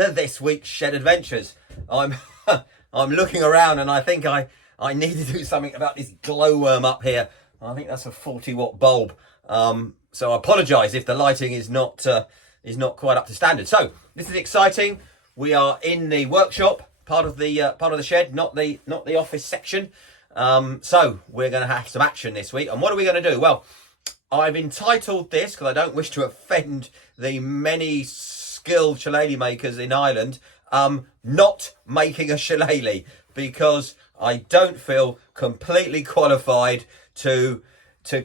to this week's Shed Adventures. I'm I'm looking around and I think I need to do something about this glowworm up here. I think that's a 40-watt bulb. So I apologise if the lighting is not quite up to standard. So this is exciting. We are in the workshop, part of the shed, not the office section. So we're going to have some action this week. And what are we going to do? Well, I've entitled this, because I don't wish to offend the many skilled shillelagh makers in Ireland, not making a shillelagh, because I don't feel completely qualified to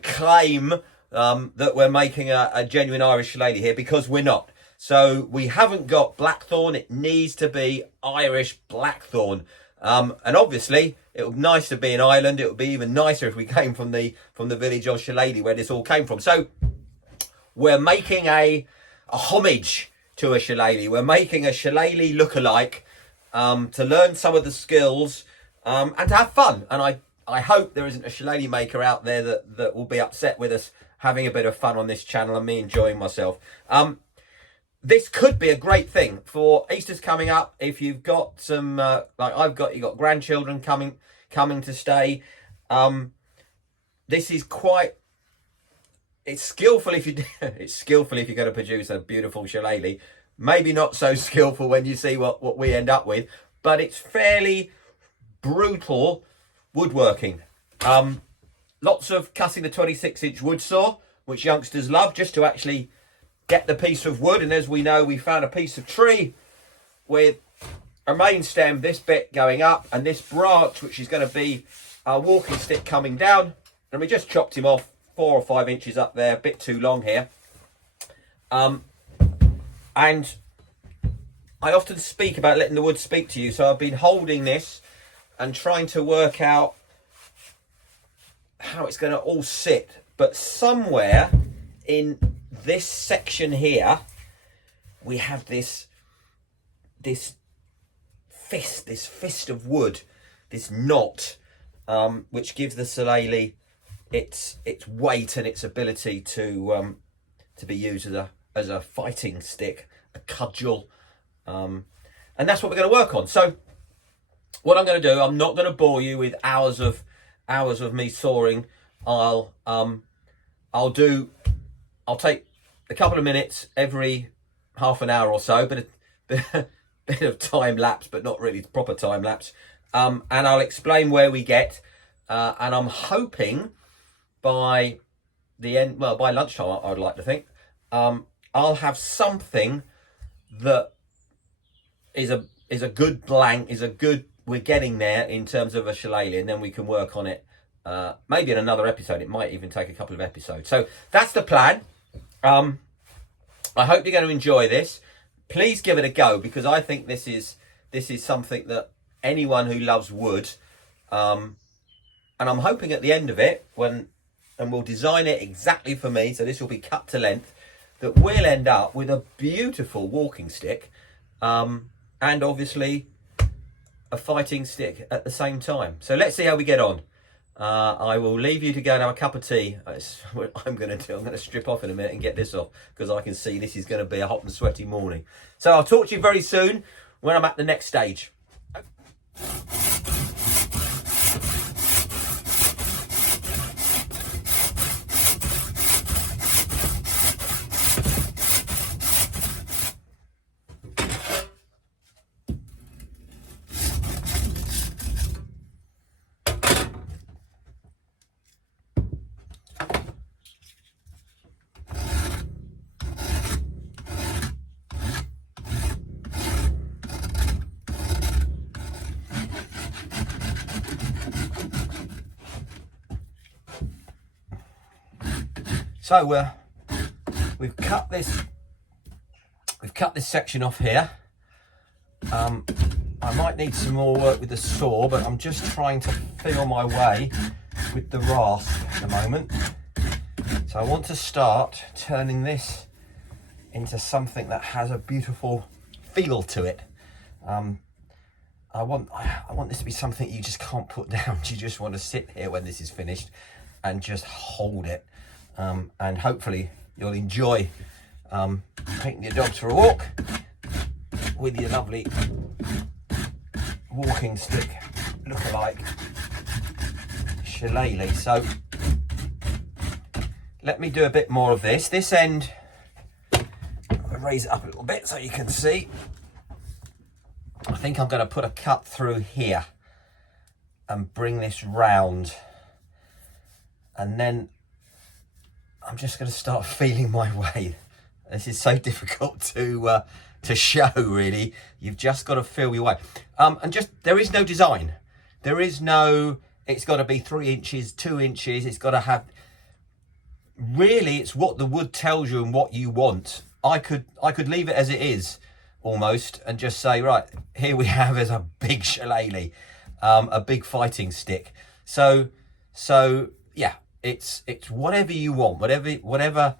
claim that we're making a genuine Irish shillelagh here, because we're not. So we haven't got blackthorn. It needs to be Irish blackthorn. And obviously it would be nice to be in Ireland. It would be even nicer if we came from the village of Shillelagh, where this all came from. So we're making a homage to a shillelagh. We're making a shillelagh lookalike to learn some of the skills and to have fun. And I hope there isn't a shillelagh maker out there that will be upset with us having a bit of fun on this channel and me enjoying myself. This could be a great thing for Easter's coming up. If you've got some, you've got grandchildren coming to stay. This is it's skillful if it's skillful if you're going to produce a beautiful shillelagh. Maybe not so skillful when you see what we end up with, but it's fairly brutal woodworking. Lots of cutting the 26-inch wood saw, which youngsters love, just to actually get the piece of wood. And as we know, we found a piece of tree with a main stem, this bit going up, and this branch, which is going to be our walking stick, coming down. And we just chopped him off 4 or 5 inches up there, a bit too long here. And I often speak about letting the wood speak to you. So I've been holding this and trying to work out how it's going to all sit. But somewhere in this section here, we have this fist of wood, this knot, which gives the shillelagh its weight and its ability to be used as a fighting stick, a cudgel, and that's what we're going to work on. So what I'm going to do, I'm not going to bore you with hours of me sawing. I'll take a couple of minutes every half an hour or so, bit of time lapse, but not really proper time lapse. And I'll explain where we get, and I'm hoping by the end, well, by lunchtime, I'd like to think, I'll have something that is a good blank, we're getting there in terms of a shillelagh, and then we can work on it maybe in another episode. It might even take a couple of episodes. So that's the plan. I hope you're going to enjoy this. Please give it a go, because I think this is something that anyone who loves wood, and I'm hoping at the end of it, and we'll design it exactly for me, so this will be cut to length, that we'll end up with a beautiful walking stick, and obviously a fighting stick at the same time. So let's see how we get on. I will leave you to go and have a cup of tea. That's what I'm going to do. I'm going to strip off in a minute and get this off, because I can see this is going to be a hot and sweaty morning. So I'll talk to you very soon when I'm at the next stage. So we've cut this section off here. I might need some more work with the saw, but I'm just trying to feel my way with the rasp at the moment. So I want to start turning this into something that has a beautiful feel to it. I want this to be something you just can't put down. You just want to sit here when this is finished and just hold it. And hopefully you'll enjoy taking your dogs for a walk with your lovely walking stick look-alike shillelagh. So let me do a bit more of this. This end, I'll raise it up a little bit so you can see. I think I'm going to put a cut through here and bring this round, and then I'm just going to start feeling my way. This is so difficult to show, really. You've just got to feel your way. And just, there is no design. There is no, it's got to be 3 inches, 2 inches. It's got to have, really, it's what the wood tells you and what you want. I could leave it as it is, almost, and just say, right, here we have as a big shillelagh, a big fighting stick. So yeah, it's whatever you want, whatever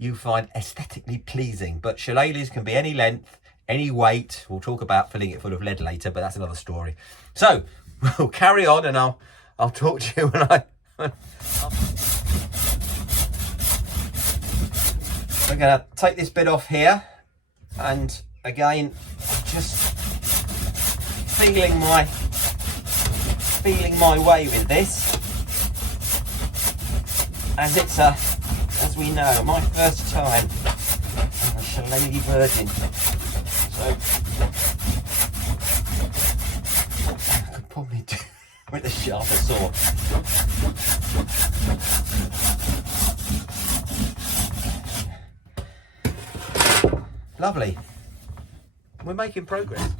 you find aesthetically pleasing. But shillelaghs can be any length, any weight. We'll talk about filling it full of lead later, but that's another story. So we'll carry on, and I'll talk to you when we're gonna take this bit off here, and again, just feeling my way with this, as it's as we know, my first time as a shillelagh virgin. So I could probably do with a sharper saw. Lovely. We're making progress.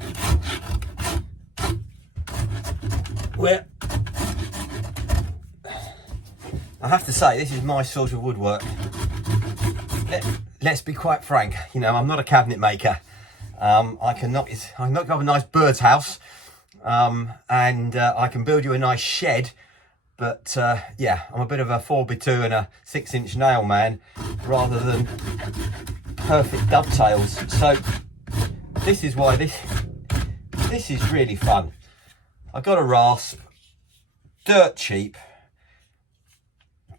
I have to say, this is my sort of woodwork. Let's be quite frank. You know, I'm not a cabinet maker. I can knock up a nice bird's house, and I can build you a nice shed. But yeah, I'm a bit of a 4x2 and a 6-inch nail man, rather than perfect dovetails. So this is why this is really fun. I got a rasp, dirt cheap,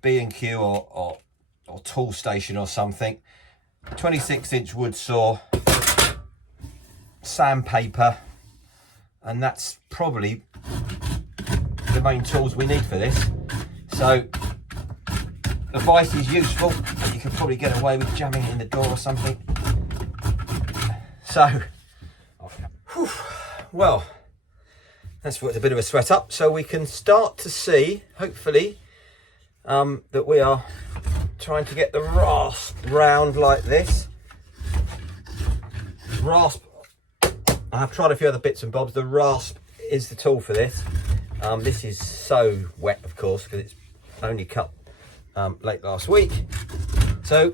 B&Q or Tool Station or something, 26-inch wood saw, sandpaper, and that's probably the main tools we need for this. So the vise is useful, but you could probably get away with jamming it in the door or something. So, whew, well, that's what, a bit of a sweat up, so we can start to see, hopefully, that we are trying to get the rasp round like this. Rasp, I have tried a few other bits and bobs. The rasp is the tool for this. This is so wet, of course, because it's only cut late last week. So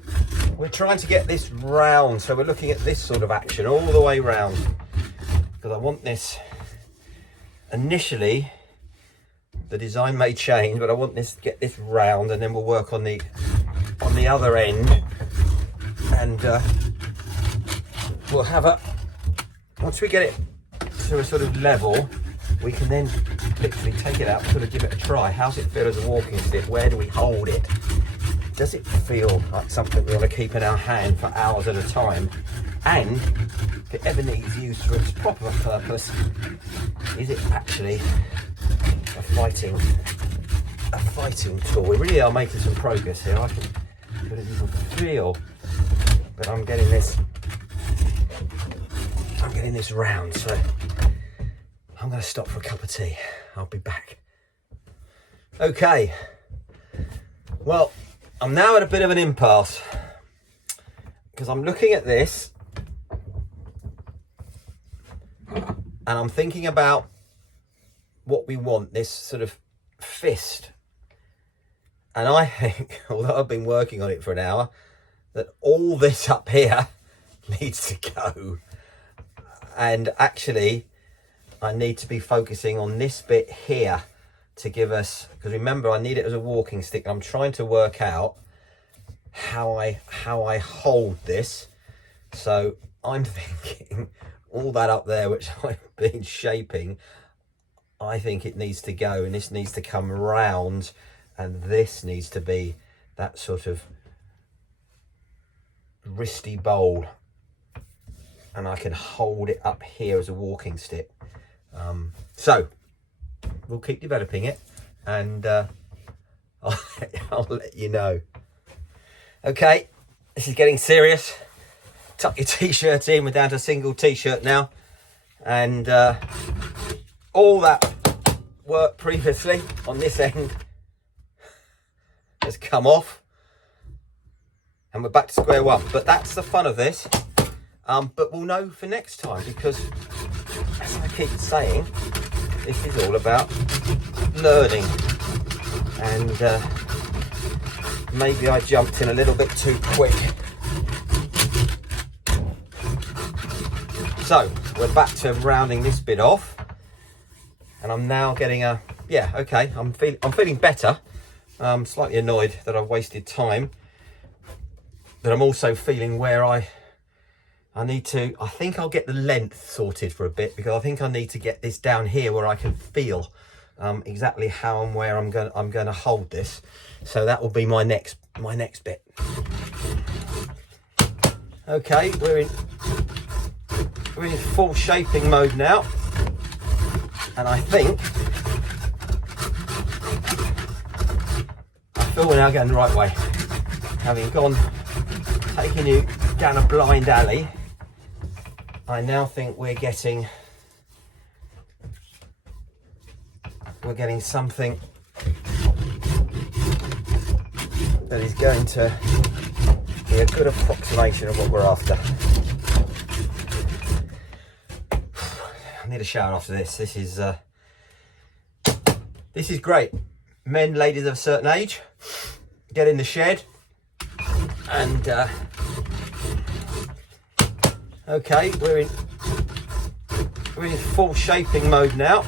we're trying to get this round. So we're looking at this sort of action all the way round, because I want this, initially, the design may change, but I want this to get this round, and then we'll work on the other end, and we'll have a, once we get it to a sort of level, we can then literally take it out and sort of give it a try. How's it feel as a walking stick? Where do we hold it? Does it feel like something we want to keep in our hand for hours at a time? And if it ever needs use for its proper purpose, is it actually a fighting tool? We really are making some progress here. I can feel, but I'm getting this round. So I'm going to stop for a cup of tea. I'll be back. Okay. Well, I'm now at a bit of an impasse, because I'm looking at this and I'm thinking about what we want, this sort of fist. And I think, although I've been working on it for an hour, that all this up here needs to go. And actually, I need to be focusing on this bit here to give us, because remember, I need it as a walking stick. I'm trying to work out how I hold this. So I'm thinking all that up there, which I've been shaping, I think it needs to go, and this needs to come round, and this needs to be that sort of wristy bowl. and I can hold it up here as a walking stick. So we'll keep developing it, and I'll let you know. Okay, this is getting serious. Tuck your t-shirt in. We're down to a single t-shirt now, and all that work previously on this end has come off, and we're back to square one. But that's the fun of this. But we'll know for next time, because as I keep saying, this is all about learning, and maybe I jumped in a little bit too quick. So we're back to rounding this bit off, and I'm now getting a, yeah, okay, I'm feeling better. I'm slightly annoyed that I've wasted time, but I'm also feeling where I need to, I think I'll get the length sorted for a bit, because I think I need to get this down here where I can feel exactly how and where I'm going to hold this. So that will be my next bit. Okay, we're in full shaping mode now, and I think I feel we're now going the right way. Having taking you down a blind alley, I now think we're getting something that is going to be a good approximation of what we're after. I need a shower after this. This is great. Men, ladies of a certain age, get in the shed, and okay, we're in full shaping mode now,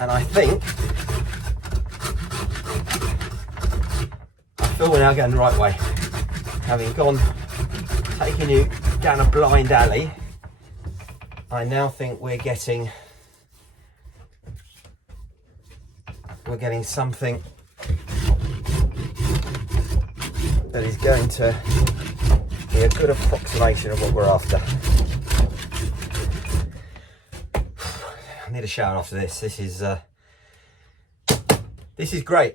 and I think I feel we're now going the right way. Having taking you down a blind alley, I now think we're getting something that is going to be a good approximation of what we're after. I need a shower after this. This is great.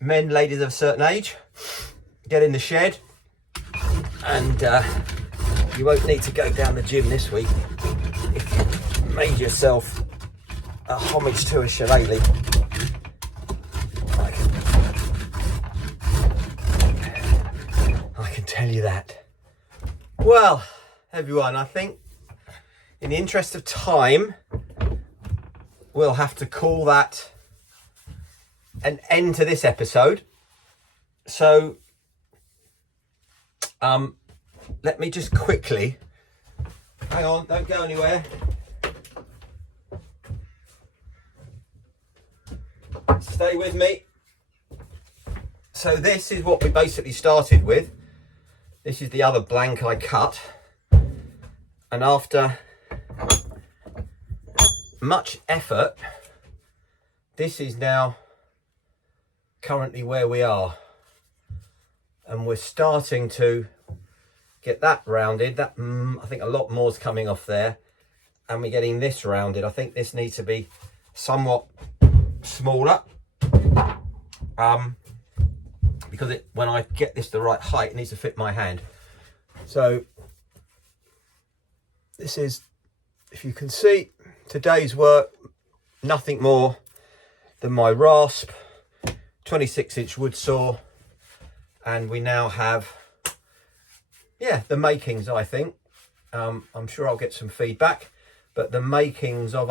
Men, ladies of a certain age, get in the shed, and you won't need to go down the gym this week if you made yourself a homage to a shillelagh. I can tell you that. Well, everyone, I think in the interest of time, we'll have to call that an end to this episode. So let me just quickly, hang on, don't go anywhere. Stay with me. So this is what we basically started with. This is the other blank I cut, and after much effort, this is now currently where we are, and we're starting to get that rounded. That I think a lot more's coming off there, and we're getting this rounded. I think this needs to be somewhat smaller, because when I get this the right height, it needs to fit my hand. So this is, if you can see, today's work, nothing more than my rasp, 26-inch wood saw, and we now have, yeah, the makings, I think. I'm sure I'll get some feedback, but the makings of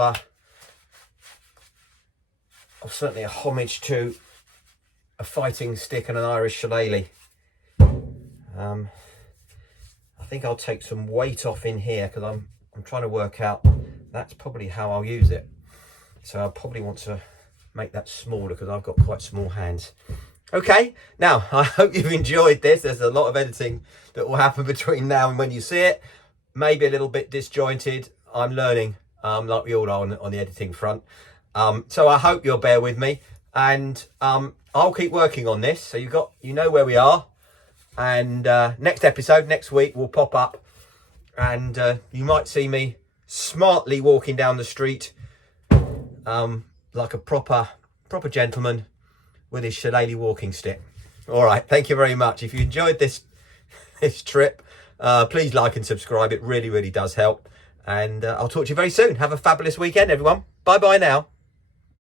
certainly a homage to a fighting stick and an Irish shillelagh. I think I'll take some weight off in here, because I'm trying to work out, that's probably how I'll use it. So I'll probably want to make that smaller, because I've got quite small hands. Okay, now I hope you've enjoyed this. There's a lot of editing that will happen between now and when you see it. Maybe a little bit disjointed. I'm learning, like we all are on the editing front. So I hope you'll bear with me, and I'll keep working on this. So you know where we are, and next episode next week will pop up, and you might see me smartly walking down the street like a proper gentleman with his shillelagh walking stick. All right, thank you very much. If you enjoyed this trip, please like and subscribe. It really does help. And I'll talk to you very soon. Have a fabulous weekend, everyone. Bye bye now.